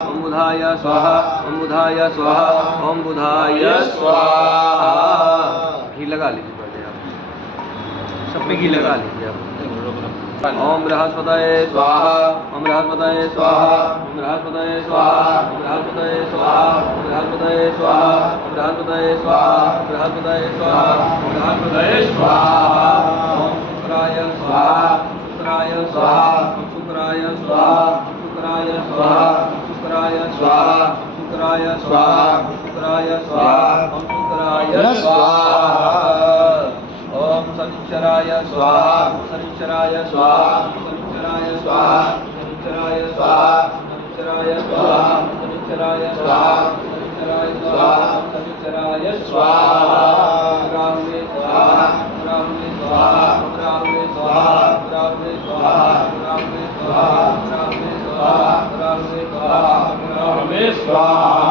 ओम बुधाय स्वाहा, ओम बुधाय स्वाहा, ओम बुधाय स्वाहा। घी लगा लीजिए पहले आप, सब पे घी लगा लीजिए आप। ओम बृहस्पतये स्वाहा, ओम बृहस्पतये स्वाहा, ओम बृहस्पतये स्वाहा, ओम बृहस्पतये स्वाहा, ओम बृहस्पतये स्वाहा, ओम बृहस्पतये स्वाहा, बृहस्पतये स्वाहा, बृहस्पतये स्वाहा। ओम शुक्राय स्वाहा, शुक्राय स्वाहा, शुक्राय स्वाहा, शुक्राय स्वाहा, शुक्राय स्वाहा, शुक्राय स्वाहा, शुक्राय स्वाहा, ओम शुक्राय स्वाहा। ओम शनिश्चराय स्वाहा, शनिश्चराय स्वाहा, शनिश्चराय स्वाहा, शनिश्चराय स्वाहा, शनिश्चराय स्वाहा, शनिश्चराय स्वाहा, शनिश्चराय स्वाहा, शनिश्चराय स्वाहा। राहुवे स्वाहा, राहुवे स्वाहा, राहुवे स्वाहा, राहुवे स्वाहा, राहुवे स्वाहा, राहुवे स्वाहा, राहुवे स्वाहा, राहुवे स्वाहा।